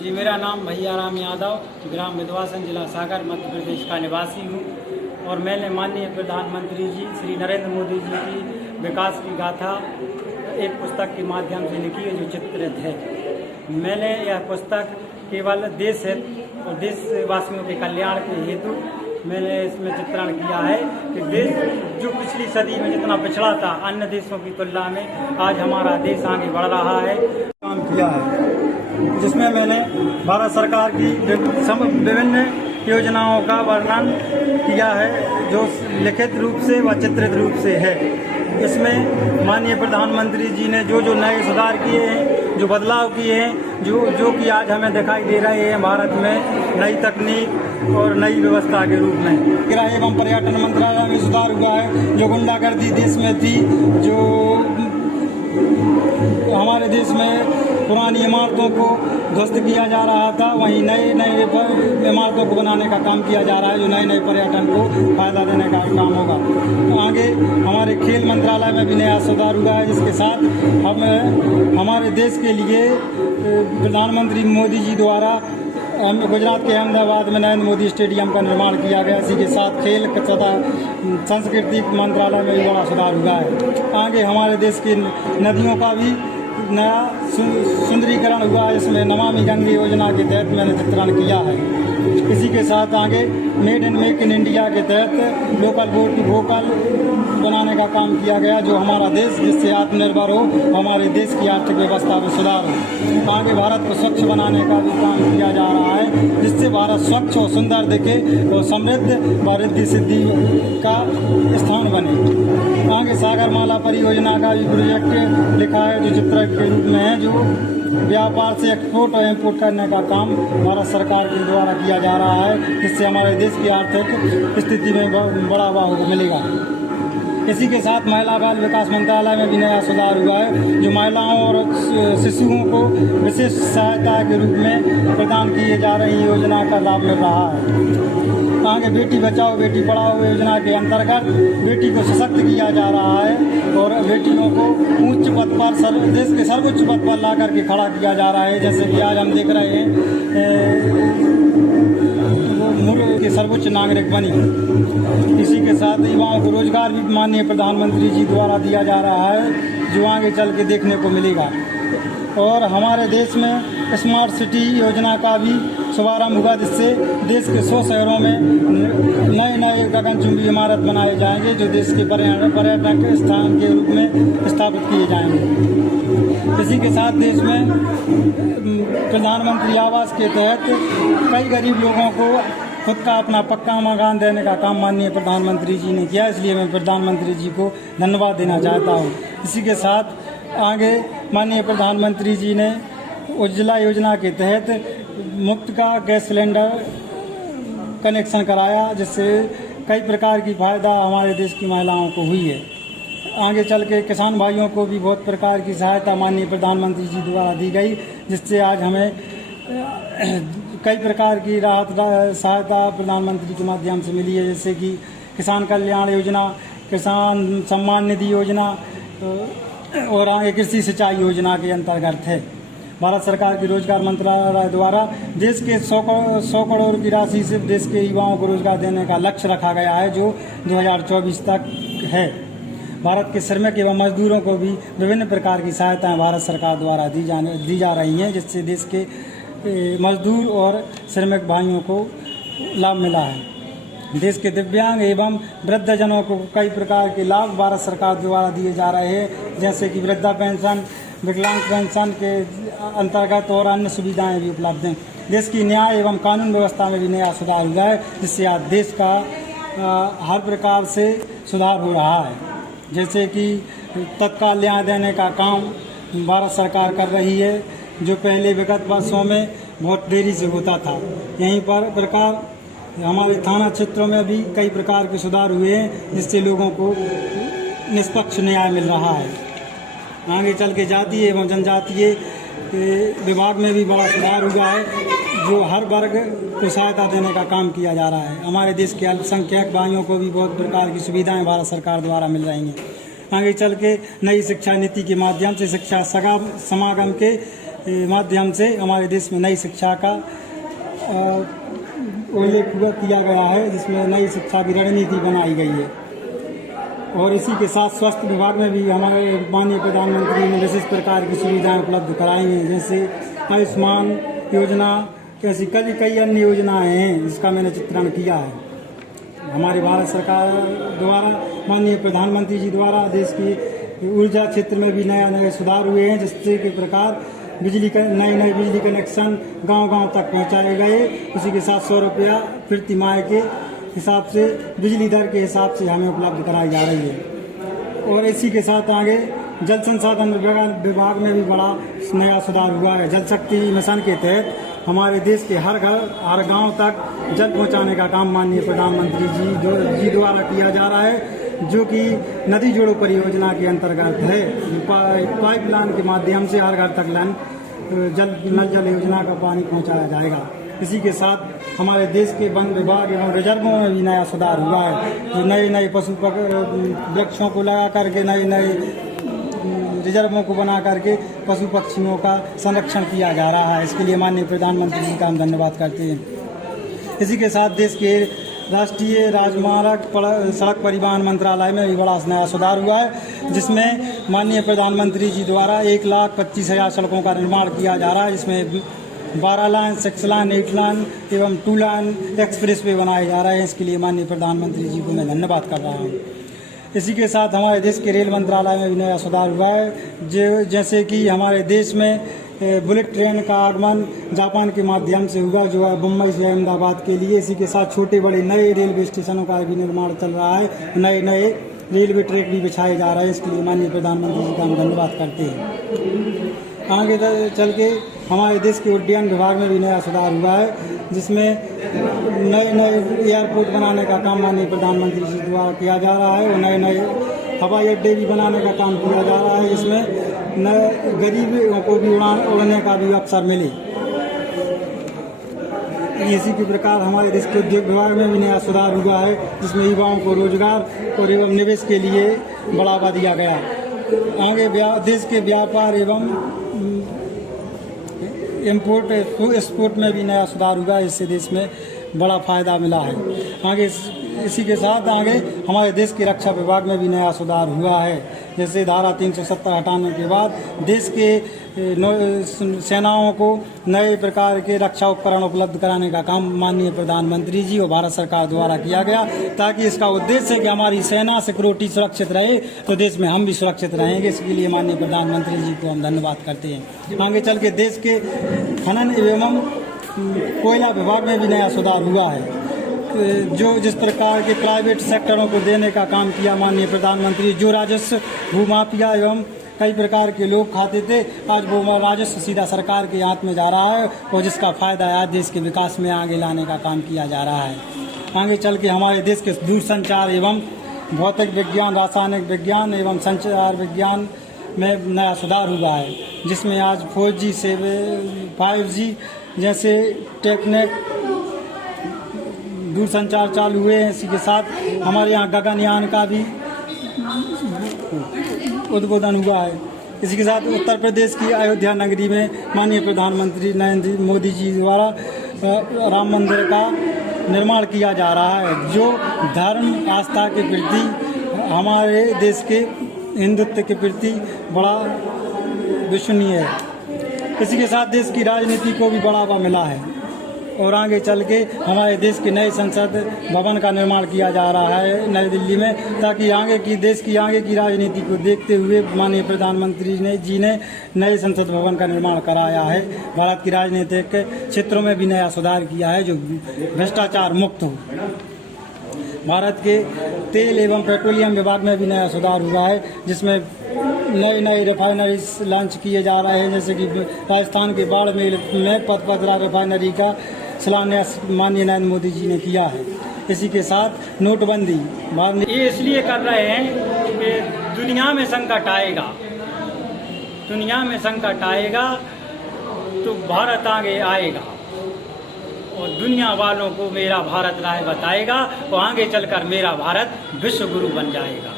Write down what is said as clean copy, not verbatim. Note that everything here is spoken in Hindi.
जी, मेरा नाम भैया राम यादव, ग्राम विधवासन, जिला सागर, मध्य प्रदेश का निवासी हूँ। और मैंने माननीय प्रधानमंत्री जी श्री नरेंद्र मोदी जी की विकास की गाथा एक पुस्तक के माध्यम से लिखी है, जो चित्रित है। मैंने यह पुस्तक केवल देश हित और देशवासियों के कल्याण के हेतु मैंने इसमें चित्रण किया है कि देश जो पिछली सदी में जितना पिछड़ा था अन्य देशों की तुलना में, आज हमारा देश आगे बढ़ रहा है। काम किया है जिसमें मैंने भारत सरकार की विभिन्न योजनाओं का वर्णन किया है, जो लिखित रूप से व चित्रित रूप से है। इसमें माननीय प्रधानमंत्री जी ने जो जो नए सुधार किए हैं, जो बदलाव किए हैं, जो कि आज हमें दिखाई दे रहे हैं भारत में नई तकनीक और नई व्यवस्था के रूप में। गृह एवं पर्यटन मंत्रालय में सुधार हुआ है। जो गुंडागर्दी देश में थी, जो हमारे देश में पुरानी इमारतों को ध्वस्त किया जा रहा था, वहीं नए नए इमारतों को बनाने का काम किया जा रहा है, जो नए नए पर्यटन को फायदा देने का काम होगा। आगे हमारे खेल मंत्रालय में भी नया सुधार हुआ है, जिसके साथ हम हमारे देश के लिए प्रधानमंत्री मोदी जी द्वारा गुजरात के अहमदाबाद में नरेंद्र मोदी स्टेडियम का निर्माण किया गया। इसी के साथ खेल तथा सांस्कृतिक मंत्रालय में भी बड़ा सुधार हुआ है। आगे हमारे देश की नदियों का भी नया सुंदरीकरण हुआ है, इसमें नमामि गंगे योजना के तहत मैंने चित्रण किया है। इसी के साथ आगे मेड इन इंडिया के तहत लोकल वोकल बनाने का काम किया गया, जो हमारा देश जिससे आत्मनिर्भर हो, हमारे देश की आर्थिक व्यवस्था में सुधार हो। आगे भारत को स्वच्छ बनाने का भी काम किया जा रहा है, जिससे भारत स्वच्छ और सुंदर दिखे और समृद्ध व रिद्धि सिद्धि का स्थान बने। आगे सागरमाला परियोजना का भी प्रोजेक्ट लिखा है, जो चित्र के रूप में है, जो व्यापार से एक्सपोर्ट और इम्पोर्ट करने का काम भारत सरकार के द्वारा किया जा रहा है, जिससे हमारे देश की आर्थिक स्थिति में बढ़ावा मिलेगा। इसी के साथ महिला बाल विकास मंत्रालय में भी नया सुधार हुआ है, जो महिलाओं और शिशुओं को विशेष सहायता के रूप में प्रदान किए जा रही योजना का लाभ मिल रहा है। आगे बेटी बचाओ बेटी पढ़ाओ योजना के अंतर्गत बेटी को सशक्त किया जा रहा है और बेटियों को उच्च पद पर, देश के सर्वोच्च पद पर ला करके खड़ा किया जा रहा है। जैसे कि आज हम देख रहे हैं मुल्क के सर्वोच्च नागरिक बनी। इसी के साथ युवाओं को रोजगार भी माननीय प्रधानमंत्री जी द्वारा दिया जा रहा है, जो आगे चल के देखने को मिलेगा। और हमारे देश में स्मार्ट सिटी योजना का भी शुभारंभ हुआ, जिससे देश के 100 शहरों में नए नए गगनचुंबी इमारत बनाए जाएंगे, जो देश के पर्यटक स्थान के रूप में स्थापित किए जाएंगे। इसी के साथ देश में प्रधानमंत्री आवास के तहत कई गरीब लोगों को खुद का अपना पक्का मकान देने का काम माननीय प्रधानमंत्री जी ने किया, इसलिए मैं प्रधानमंत्री जी को धन्यवाद देना चाहता हूँ। इसी के साथ आगे माननीय प्रधानमंत्री जी ने उज्ज्वला योजना के तहत मुफ्त का गैस सिलेंडर कनेक्शन कराया, जिससे कई प्रकार की फायदा हमारे देश की महिलाओं को हुई है। आगे चल के किसान भाइयों को भी बहुत प्रकार की सहायता माननीय प्रधानमंत्री जी द्वारा दी गई, जिससे आज हमें कई प्रकार की राहत सहायता प्रधानमंत्री के माध्यम से मिली है, जैसे कि किसान कल्याण योजना, किसान सम्मान निधि योजना और आगे कृषि सिंचाई योजना के अंतर्गत है। भारत सरकार की रोजगार मंत्रालय द्वारा देश के 100 करोड़ की राशि से देश के युवाओं को रोजगार देने का लक्ष्य रखा गया है, जो 2024 तक है। भारत के श्रमिक एवं मजदूरों को भी विभिन्न प्रकार की सहायताएं भारत सरकार द्वारा दी जा रही हैं, जिससे देश के मजदूर और श्रमिक भाइयों को लाभ मिला है। देश के दिव्यांग एवं वृद्धजनों को कई प्रकार के लाभ भारत सरकार द्वारा दिए जा रहे हैं, जैसे कि वृद्धा पेंशन, विकलांग पेंशन के अंतर्गत और अन्य सुविधाएं भी उपलब्ध हैं। देश की न्याय एवं कानून व्यवस्था में भी नया सुधार हुआ है, जिससे आज देश का हर प्रकार से सुधार हो रहा है। जैसे कि तत्काल न्याय देने का काम भारत सरकार कर रही है, जो पहले विगत वर्षों में बहुत देरी से होता था। यहीं पर प्रकार हमारे थाना क्षेत्रों में भी कई प्रकार के सुधार हुए हैं, जिससे लोगों को निष्पक्ष न्याय मिल रहा है। आगे चल के जातीय एवं जनजातीय विभाग में भी बड़ा सुधार हुआ है, जो हर वर्ग को सहायता देने का काम किया जा रहा है। हमारे देश के अल्पसंख्यक भाइयों को भी बहुत प्रकार की सुविधाएं भारत सरकार द्वारा मिल रही हैं। आगे चल के नई शिक्षा नीति के माध्यम से शिक्षा समागम के माध्यम से हमारे देश में नई शिक्षा का उल्लेख किया गया है, जिसमें नई शिक्षा की रणनीति बनाई गई है। और इसी के साथ स्वास्थ्य विभाग में भी हमारे माननीय प्रधानमंत्री ने विशेष प्रकार की सुविधाएं उपलब्ध कराई हैं, जैसे आयुष्मान योजना, ऐसी कई अन्य योजनाएं हैं जिसका मैंने चित्रण किया है। हमारे भारत सरकार द्वारा, माननीय प्रधानमंत्री जी द्वारा देश की ऊर्जा क्षेत्र में भी नए सुधार हुए हैं, जिससे के प्रकार नए बिजली कनेक्शन गांव-गांव तक पहुंचाए गए। उसी के साथ 100 रुपया प्रति माह के हिसाब से बिजली दर के हिसाब से हमें उपलब्ध कराई जा रही है। और इसी के साथ आगे जल संसाधन विभाग में भी बड़ा नया सुधार हुआ है। जल शक्ति मिशन के तहत हमारे देश के हर घर हर गांव तक जल पहुंचाने का काम माननीय प्रधानमंत्री जी द्वारा किया जा रहा है, जो कि नदी जोड़ो परियोजना के अंतर्गत है। पाइपलाइन के माध्यम से हर घर तक नल जल योजना का पानी पहुंचाया जाएगा। इसी के साथ हमारे देश के वन विभाग एवं रिजर्वों में भी नया सुधार हुआ है, जो नए पशु वृक्षों को लगा करके नए रिजर्वों को बना करके पशु पक्षियों का संरक्षण किया जा रहा है। इसके लिए माननीय प्रधानमंत्री जी का हम धन्यवाद करते हैं। इसी के साथ देश के राष्ट्रीय राजमार्ग सड़क परिवहन मंत्रालय में भी बड़ा नया सुधार हुआ है, जिसमें माननीय प्रधानमंत्री जी द्वारा 1,25,000 सड़कों का निर्माण किया जा रहा है, जिसमें 12 लाइन, 6 लाइन, 8 लाइन एवं 2 लाइन एक्सप्रेस वे बनाए जा रहे हैं। इसके लिए माननीय प्रधानमंत्री जी को मैं धन्यवाद कर रहा हूँ। इसी के साथ हमारे देश के रेल मंत्रालय में भी नया सुधार हुआ है, जैसे कि हमारे देश में बुलेट ट्रेन का आगमन जापान के माध्यम से हुआ, जो है मुंबई से अहमदाबाद के लिए। इसी के साथ छोटे बड़े नए रेलवे स्टेशनों का भी निर्माण चल रहा है, नए रेलवे ट्रैक भी बिछाए जा रहे हैं। इसके लिए माननीय प्रधानमंत्री जी का हम धन्यवाद करते हैं। आगे चल के हमारे देश के उड्डयन विभाग में भी नया सुधार हुआ है, जिसमें नए एयरपोर्ट बनाने का काम माननीय प्रधानमंत्री जी द्वारा किया जा रहा है, और नए हवाई अड्डे भी बनाने का काम किया जा रहा है, जिसमें नए गरीबों को भी उड़ने का भी अवसर मिले। इसी के प्रकार हमारे देश के उद्योग विभाग में भी नया सुधार हुआ है, जिसमें युवाओं को रोजगार और एवं निवेश के लिए बढ़ावा दिया गया। आगे देश के व्यापार एवं इम्पोर्ट एक्सपोर्ट में भी नया सुधार हुआ है, इससे देश में बड़ा फायदा मिला है। आगे इसी के साथ आगे हमारे देश के रक्षा विभाग में भी नया सुधार हुआ है, जैसे धारा 370 हटाने के बाद देश के सेनाओं को नए प्रकार के रक्षा उपकरण उपलब्ध कराने का काम माननीय प्रधानमंत्री जी और भारत सरकार द्वारा किया गया, ताकि इसका उद्देश्य है कि हमारी सेना सिक्योरिटी सुरक्षित रहे तो देश में हम भी सुरक्षित रहेंगे। इसके लिए माननीय प्रधानमंत्री जी को हम धन्यवाद करते हैं। आगे चल के देश के खनन एवं कोयला विभाग में भी नया सुधार हुआ है, जो जिस प्रकार के प्राइवेट सेक्टरों को देने का काम किया माननीय प्रधानमंत्री, जो राजस्व भूमाफिया एवं कई प्रकार के लोग खाते थे, आज वो राजस्व सीधा सरकार के हाथ में जा रहा है, और जिसका फायदा आज देश के विकास में आगे लाने का काम किया जा रहा है। आगे चल के हमारे देश के दूरसंचार एवं भौतिक विज्ञान, रासायनिक विज्ञान एवं संचार विज्ञान में नया सुधार हुआ है, जिसमें आज 4G से 5G जैसे टेक्निक दूरसंचार चालू हुए हैं। इसी के साथ हमारे यहाँ गगनयान का भी उद्बोधन हुआ है। इसी के साथ उत्तर प्रदेश की अयोध्या नगरी में माननीय प्रधानमंत्री नरेंद्र मोदी जी द्वारा राम मंदिर का निर्माण किया जा रहा है, जो धर्म आस्था के प्रति, हमारे देश के हिंदुत्व के प्रति बड़ा विश्वसनीय है। इसी के साथ देश की राजनीति को भी बढ़ावा मिला है, और आगे चल के हमारे देश के नए संसद भवन का निर्माण किया जा रहा है नई दिल्ली में, ताकि देश की आगे की राजनीति को देखते हुए माननीय प्रधानमंत्री जी ने नए संसद भवन का निर्माण कराया है। भारत की राजनीतिक क्षेत्रों में भी नया सुधार किया है, जो भ्रष्टाचार मुक्त हो। भारत के तेल एवं पेट्रोलियम विभाग में भी नया सुधार हुआ है, जिसमें नए रिफाइनरीज लॉन्च किए जा रहे हैं, जैसे कि राजस्थान के बाड़मेर में पदपदरा रिफाइनरी का शिलान्यास माननीय नरेंद्र मोदी जी ने किया है। इसी के साथ नोटबंदी ये इसलिए कर रहे हैं कि दुनिया में संकट आएगा तो भारत आगे आएगा, और दुनिया वालों को मेरा भारत राय बताएगा, और आगे चलकर मेरा भारत विश्व गुरु बन जाएगा।